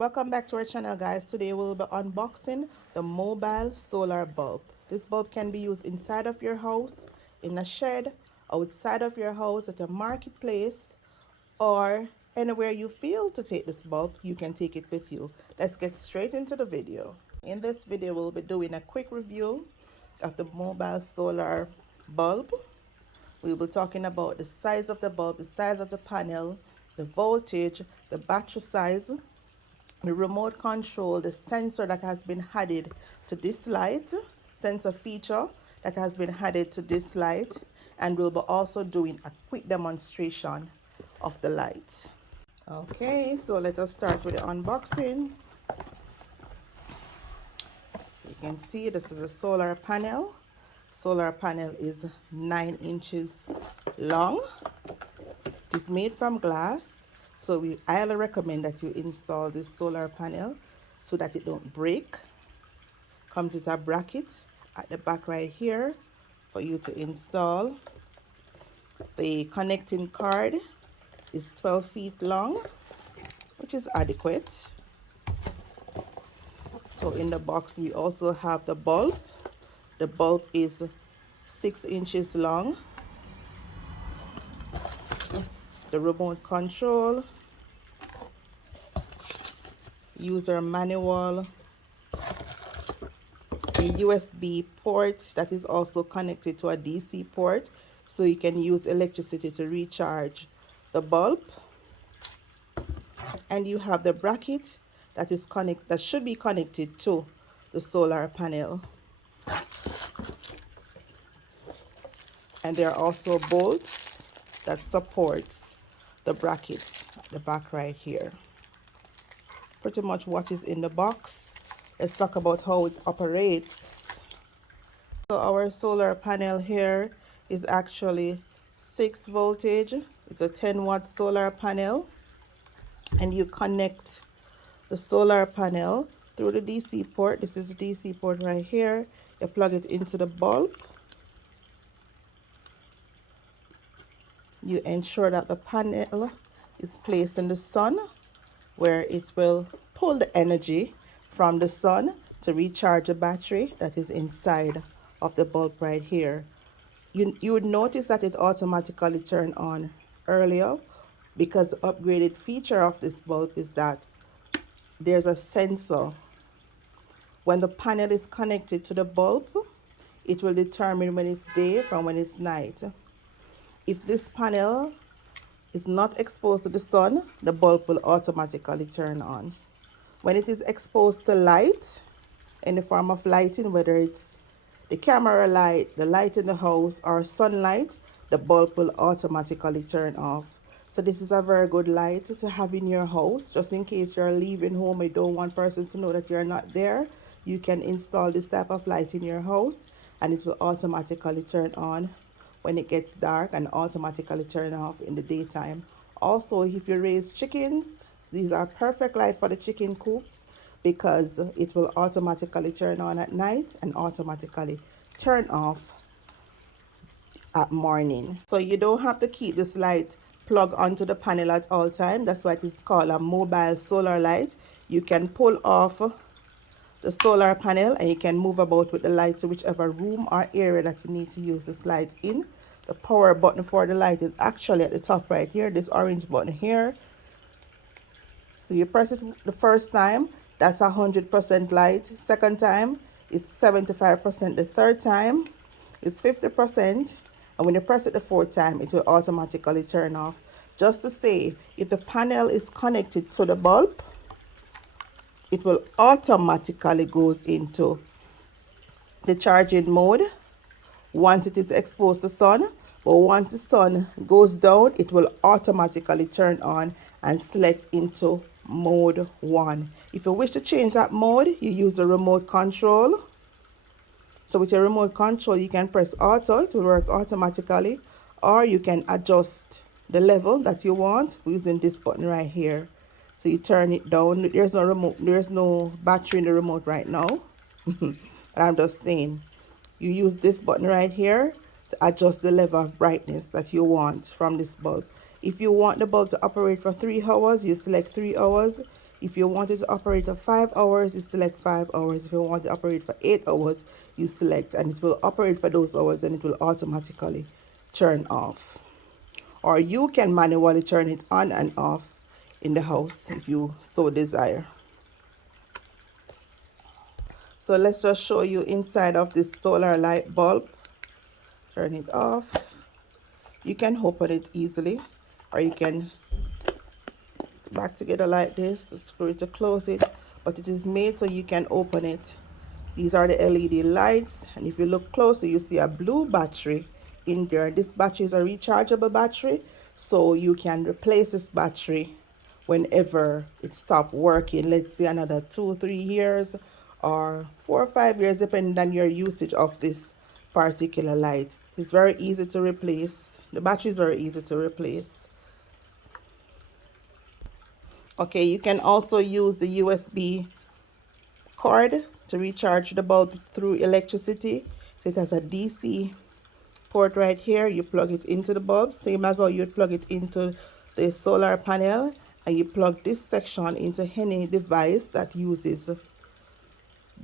Welcome back to our channel, guys. Today we'll be unboxing the mobile solar bulb. This bulb can be used inside of your house, in a shed, outside of your house, at a marketplace, or anywhere you feel to take this bulb, you can take it with you. Let's get straight into the video. In this video, we'll be doing a quick review of the mobile solar bulb. We'll be talking about the size of the bulb, the size of the panel, the voltage, the battery size, the remote control, the sensor that has been added to this light, sensor feature that has been added to this light, and we'll be also doing a quick demonstration of the light. Okay, so let us start with the unboxing. So you can see this is a solar panel. Solar panel is 9 inches long. It is made from glass, so I highly recommend that you install this solar panel so that it don't break. Comes with a bracket at the back right here for you to install. The connecting cord is 12 feet long, which is adequate. So in the box we also have the bulb. The bulb is 6 inches long. The remote control, user manual, a USB port that is also connected to a DC port, so you can use electricity to recharge the bulb. And you have the bracket that should be connected to the solar panel. And there are also bolts that supports the bracket at the back right here. Pretty much what is in the box. Let's talk about how it operates. So our solar panel here is actually 6 voltage. It's a 10-watt solar panel, and you connect the solar panel through the DC port. This is the DC port right here. You plug it into the bulb. You ensure that the panel is placed in the sun, where it will pull the energy from the sun to recharge the battery that is inside of the bulb right here. You would notice that it automatically turned on earlier, because the upgraded feature of this bulb is that there's a sensor. When the panel is connected to the bulb, it will determine when it's day from when it's night. If this panel is not exposed to the sun, the bulb will automatically turn on. When it is exposed to light, any form of lighting, whether it's the camera light, the light in the house, or sunlight, the bulb will automatically turn off. So this is a very good light to have in your house, just in case you're leaving home and don't want persons to know that you're not there. You can install this type of light in your house, and it will automatically turn on when it gets dark and automatically turn off in the daytime. Also, if you raise chickens, these are perfect light for the chicken coops, because it will automatically turn on at night and automatically turn off at morning. So you don't have to keep this light plugged onto the panel at all time. That's why it is called a mobile solar light. You can pull off the solar panel and you can move about with the light to whichever room or area that you need to use this light in. The power button for the light is actually at the top right here, this orange button here. So you press it the first time, that's 100% light. Second time is 75%. The third time is 50%. And when you press it the fourth time, it will automatically turn off. Just to say, if the panel is connected to the bulb, it will automatically goes into the charging mode once it is exposed to sun. But once the sun goes down, it will automatically turn on and select into mode 1. If you wish to change that mode, you use the remote control. So with your remote control, you can press auto, it will work automatically, or you can adjust the level that you want using this button right here. So you turn it down. There's no remote, there's no battery in the remote right now. But I'm just saying, you use this button right here to adjust the level of brightness that you want from this bulb. If you want the bulb to operate for 3 hours, you select 3 hours. If you want it to operate for 5 hours, you select 5 hours. If you want it to operate for 8 hours, you select, and it will operate for those hours, and it will automatically turn off. Or you can manually turn it on and off in the house if you so desire. So let's just show you inside of this solar light bulb. Turn it off. You can open it easily, or you can back together like this, screw it to close it, but it is made so you can open it. These are the LED lights, and if you look closer, you see a blue battery in there. This battery is a rechargeable battery, so you can replace this battery whenever it stops working. Let's say another 2-3 years or 4 or 5 years, depending on your usage of this particular light. It's very easy to replace. The battery is very easy to replace. Okay, you can also use the USB cord to recharge the bulb through electricity. So it has a DC port right here. You plug it into the bulb, same as how you'd plug it into the solar panel, and you plug this section into any device that uses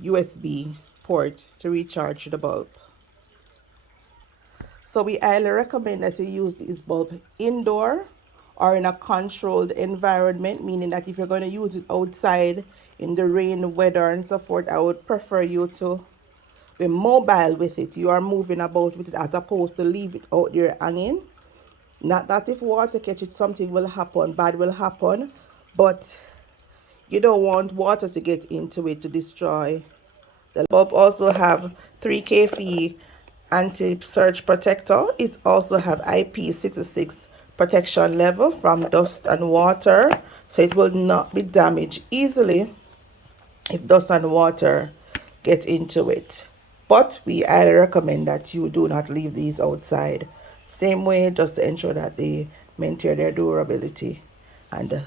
USB port to recharge the bulb. So we highly recommend that you use this bulb indoor or in a controlled environment, meaning that if you're going to use it outside in the rain, weather, and so forth, I would prefer you to be mobile with it. You are moving about with it as opposed to leave it out there hanging. Not that if water catches, something will happen, bad will happen, but you don't want water to get into it to destroy. The bulb also have 3K anti-surge protector. It also have IP66 protection level from dust and water, so it will not be damaged easily if dust and water get into it. But we highly recommend that you do not leave these outside. Same way, just to ensure that they maintain their durability and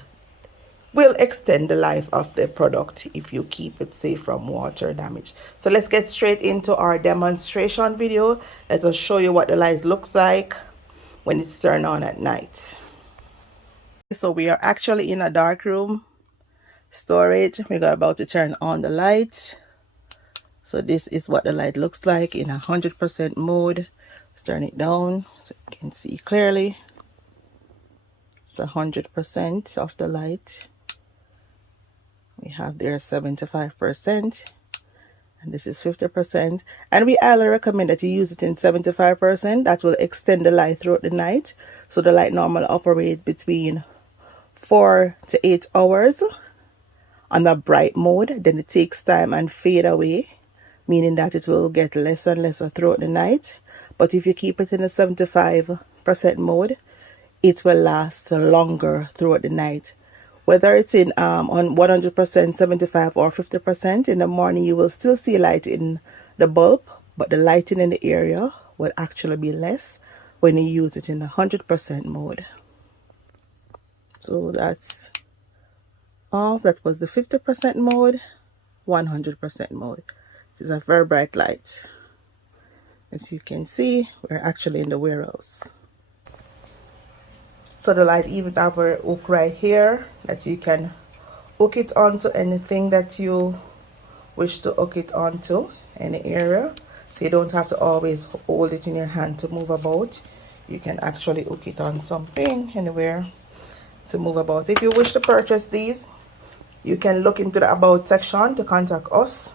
will extend the life of the product if you keep it safe from water damage. So let's get straight into our demonstration video. Let us show you what the light looks like when it's turned on at night. So we are actually in a dark room storage. We're about to turn on the light. So this is what the light looks like in 100% mode. Let's turn it down so you can see clearly. It's 100% of the light. We have there 75%, and this is 50%. And we highly recommend that you use it in 75%. That will extend the light throughout the night. So the light normally operates between 4 to 8 hours on the bright mode. Then it takes time and fade away, meaning that it will get less and less throughout the night. But if you keep it in a 75% mode, it will last longer throughout the night. Whether it's in on 100%, 75 or 50%, in the morning you will still see light in the bulb, but the lighting in the area will actually be less when you use it in 100% mode. So that's off. That was the 50% mode, 100% mode. This is a very bright light. As you can see, we're actually in the warehouse. So the light even have a hook right here that you can hook it onto anything that you wish to hook it onto, any area. So you don't have to always hold it in your hand to move about. You can actually hook it on something anywhere to move about. If you wish to purchase these, you can look into the about section to contact us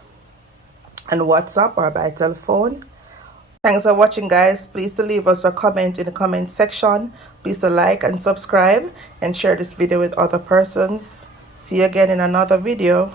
on WhatsApp or by telephone. Thanks for watching, guys. Please leave us a comment in the comment section. Please like and subscribe and share this video with other persons. See you again in another video.